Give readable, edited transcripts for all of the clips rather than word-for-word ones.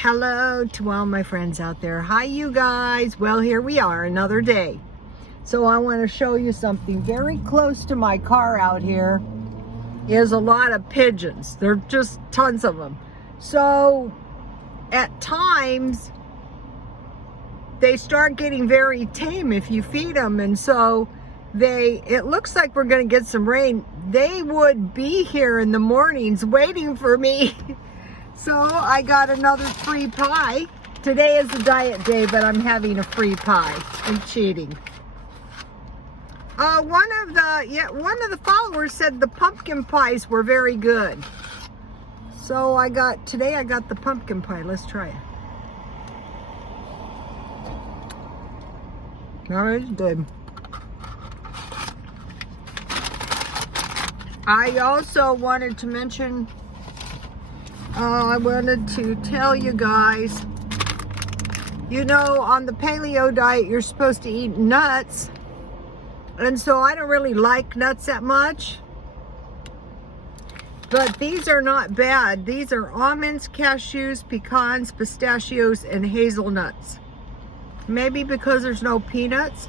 Hello to all my friends out there. Hi, you guys. Well, here we are, another day. So I want to show you something. Very close to my car out here is a lot of pigeons. There are just tons of them. So at times they start getting very tame if you feed them, and so it looks like we're going to get some rain. They would be here in the mornings waiting for me. So I got another free pie. Today is a diet day, but I'm having a free pie. I'm cheating. One of the followers said the pumpkin pies were very good. So today I got the pumpkin pie. Let's try it. That is good. I also wanted to mention, I wanted to tell you guys, you know, on the paleo diet, you're supposed to eat nuts. And so I don't really like nuts that much. But these are not bad. These are almonds, cashews, pecans, pistachios, and hazelnuts. Maybe because there's no peanuts.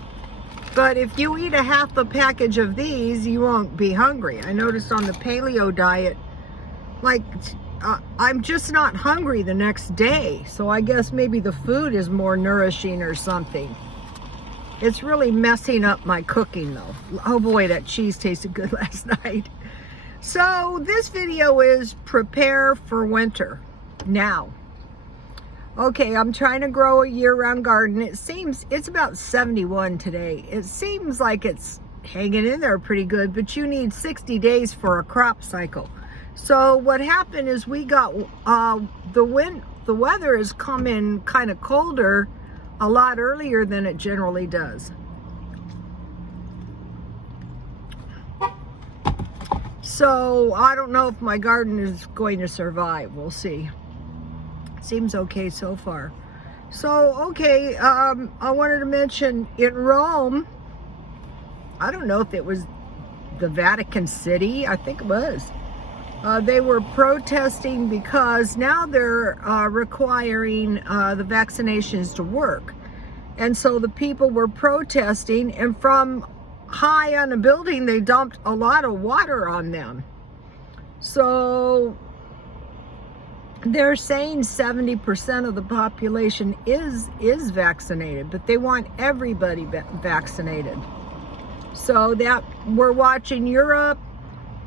But if you eat a half a package of these, you won't be hungry. I noticed on the paleo diet, I'm just not hungry the next day. So I guess maybe the food is more nourishing or something. It's really messing up my cooking though. Oh boy, that cheese tasted good last night. So this video is prepare for winter now. Okay, I'm trying to grow a year-round garden. It's about 71 today. It seems like it's hanging in there pretty good, but you need 60 days for a crop cycle. So what happened is we got, the weather has come in kind of colder a lot earlier than it generally does. So I don't know if my garden is going to survive. We'll see. Seems okay so far. So, okay, I wanted to mention in Rome, I don't know if it was the Vatican City, I think it was. They were protesting because now they're requiring the vaccinations to work. And so the people were protesting, and from high on a building, they dumped a lot of water on them. So they're saying 70% of the population is vaccinated, but they want everybody vaccinated. So that we're watching Europe,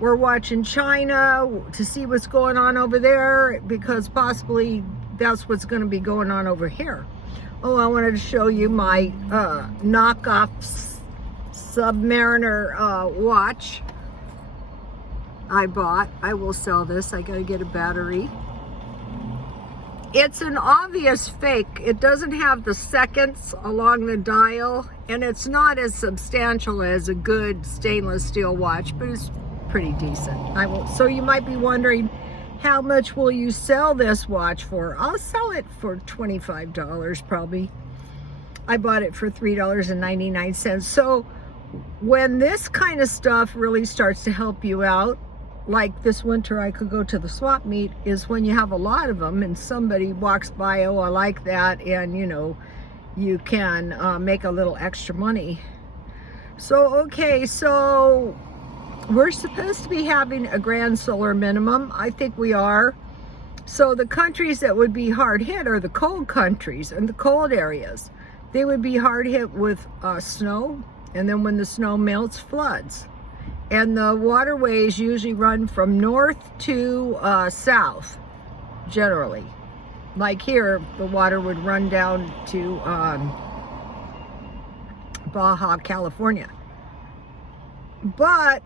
we're watching China to see what's going on over there, because possibly that's what's going to be going on over here. Oh, I wanted to show you my knockoff Submariner watch I bought. I will sell this. I got to get a battery. It's an obvious fake. It doesn't have the seconds along the dial, and it's not as substantial as a good stainless steel watch, but it's pretty decent. So you might be wondering, how much will you sell this watch for? I'll sell it for $25 probably. I bought it for $3.99. So when this kind of stuff really starts to help you out, like this winter I could go to the swap meet, is when you have a lot of them and somebody walks by, oh, I like that, and you know, you can make a little extra money. So, okay, so we're supposed to be having a grand solar minimum. I think we are. So the countries that would be hard hit are the cold countries and the cold areas. They would be hard hit with snow, and then when the snow melts, floods. And the waterways usually run from north to south, generally. Like here, the water would run down to Baja, California. But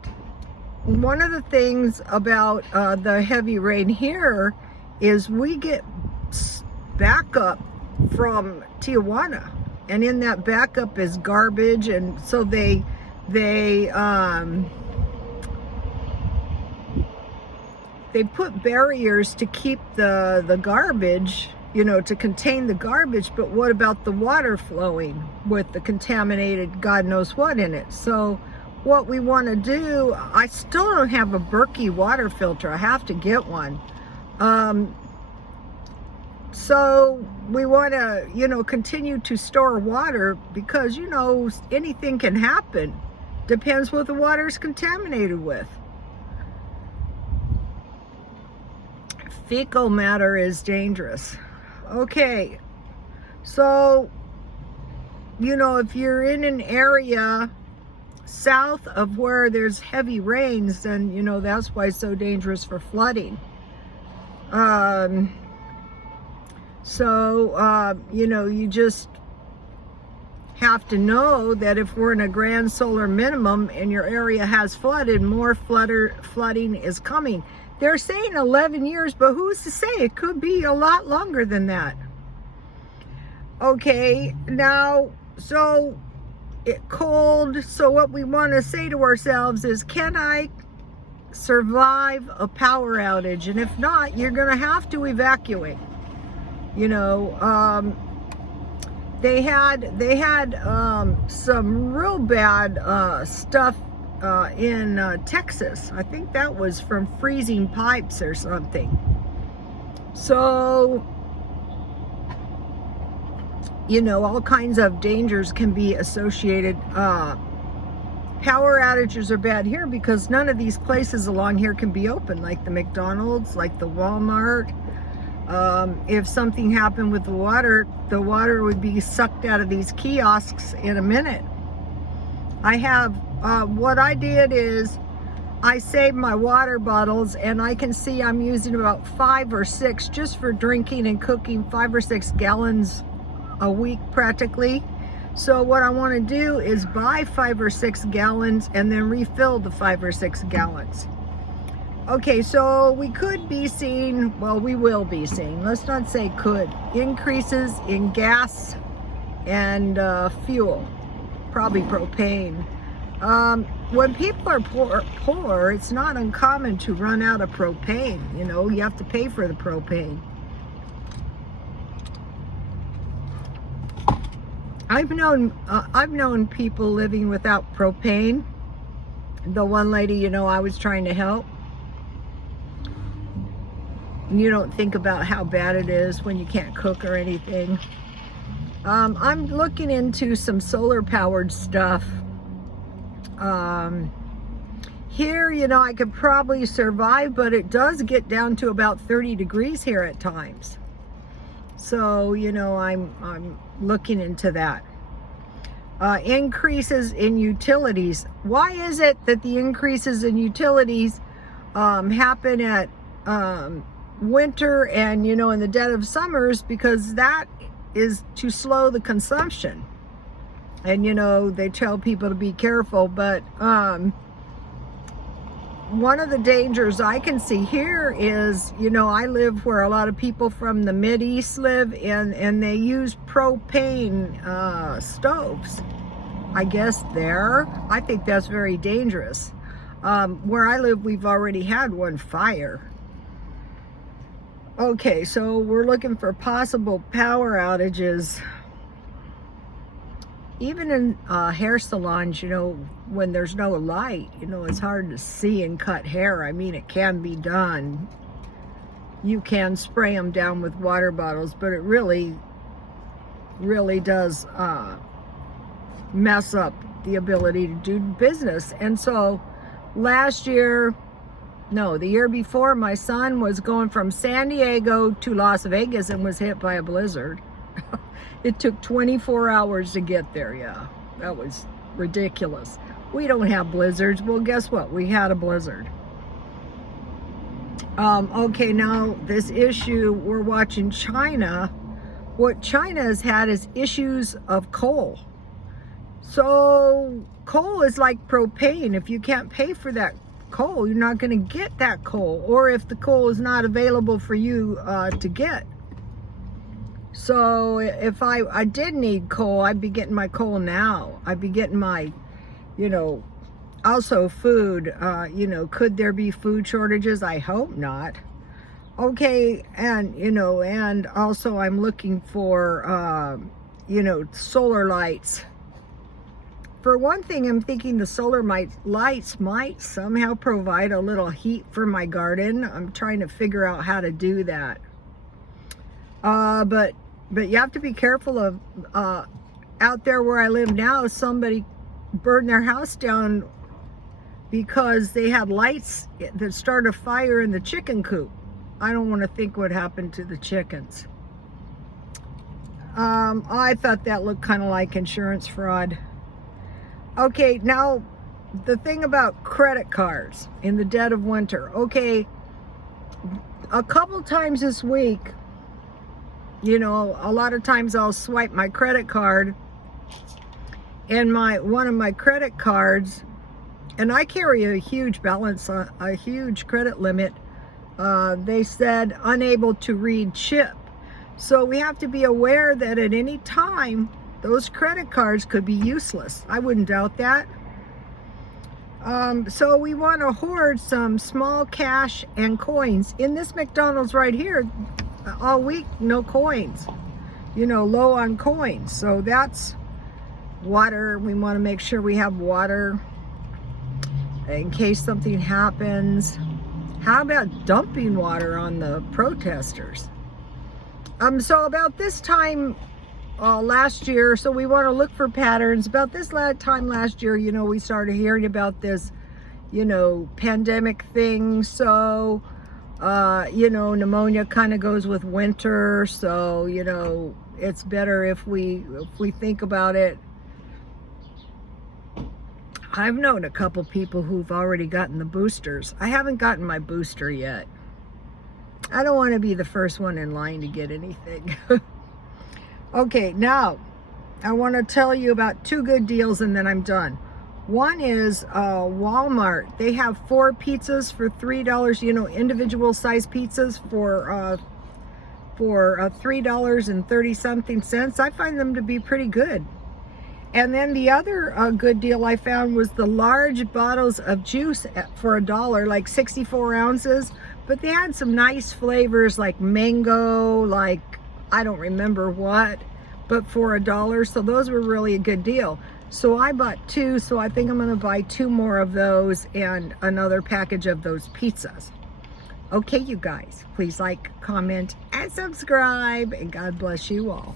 one of the things about the heavy rain here is we get backup from Tijuana. And in that backup is garbage, and so they put barriers to keep the garbage, you know, to contain the garbage, but what about the water flowing with the contaminated God knows what in it? So what we want to do, I still don't have a Berkey water filter. I have to get one. So we want to, continue to store water because, anything can happen. Depends what the water is contaminated with. Fecal matter is dangerous. Okay, so, if you're in an area south of where there's heavy rains, then, that's why it's so dangerous for flooding. You just have to know that if we're in a grand solar minimum and your area has flooded, more flooding is coming. They're saying 11 years, but who's to say? It could be a lot longer than that. Okay, now, so it cold. So what we want to say to ourselves is, can I survive a power outage? And if not, you're going to have to evacuate. They had some real bad stuff in Texas. I think that was from freezing pipes or something. So, all kinds of dangers can be associated. Power outages are bad here because none of these places along here can be open, like the McDonald's, like the Walmart. If something happened with the water would be sucked out of these kiosks in a minute. I have, what I did is I saved my water bottles, and I can see I'm using about 5 or 6 just for drinking and cooking, 5 or 6 gallons a week practically. So what I want to do is buy 5 or 6 gallons and then refill the 5 or 6 gallons. Okay, so we could be seeing, well, we will be seeing, let's not say could, increases in gas and fuel, probably propane. When people are poor, it's not uncommon to run out of propane. You have to pay for the propane. I've known people living without propane. The one lady, I was trying to help. You don't think about how bad it is when you can't cook or anything. I'm looking into some solar powered stuff. Here, I could probably survive, but it does get down to about 30 degrees here at times. So, I'm looking into that. Increases in utilities. Why is it that the increases in utilities happen at winter and, in the dead of summers? Because that is to slow the consumption. And, they tell people to be careful, but one of the dangers I can see here is, I live where a lot of people from the Mideast live, and they use propane stoves. I guess there. I think that's very dangerous. Where I live, we've already had one fire. Okay, so we're looking for possible power outages. Even in hair salons, when there's no light, it's hard to see and cut hair. I mean, it can be done. You can spray them down with water bottles, but it really, really does mess up the ability to do business. And so the year before, my son was going from San Diego to Las Vegas and was hit by a blizzard. It took 24 hours to get there. Yeah, that was ridiculous. We don't have blizzards. Well, guess what? We had a blizzard. Okay, now this issue, we're watching China. What China has had is issues of coal. So coal is like propane. If you can't pay for that coal, you're not going to get that coal. Or if the coal is not available for you to get. So if I did need coal, I'd be getting my coal now. I'd be getting my, also food. Could there be food shortages? I hope not. Okay, and also I'm looking for, solar lights. For one thing, I'm thinking the solar lights might somehow provide a little heat for my garden. I'm trying to figure out how to do that. But you have to be careful of, out there where I live now, somebody burned their house down because they had lights that started a fire in the chicken coop. I don't want to think what happened to the chickens. I thought that looked kind of like insurance fraud. Okay, now the thing about credit cards in the dead of winter. Okay, a couple times this week, you know, a lot of times I'll swipe my credit card, and one of my credit cards, and I carry a huge balance, a huge credit limit. They said unable to read chip. So we have to be aware that at any time, those credit cards could be useless. I wouldn't doubt that. So we want to hoard some small cash and coins. In this McDonald's right here, all week, no coins. You know, low on coins. So that's water. We want to make sure we have water in case something happens. How about dumping water on the protesters? So about this time last year, so we want to look for patterns. About this time last year, you know, we started hearing about this, you know, pandemic thing. So, you know, pneumonia kind of goes with winter. So, you know, it's better if we think about it. I've known a couple people who've already gotten the boosters. I haven't gotten my booster yet. I don't want to be the first one in line to get anything. Okay, now I want to tell you about two good deals and then I'm done. One is Walmart. They have 4 pizzas for $3, you know, individual size pizzas for $3.30 something cents. I find them to be pretty good. And then the other good deal I found was the large bottles of juice for $1, like 64 ounces. But they had some nice flavors like mango, like I don't remember what, but for $1. So those were really a good deal. So I bought 2, so I think I'm going to buy 2 more of those and another package of those pizzas. Okay, you guys, please like, comment, and subscribe, and God bless you all.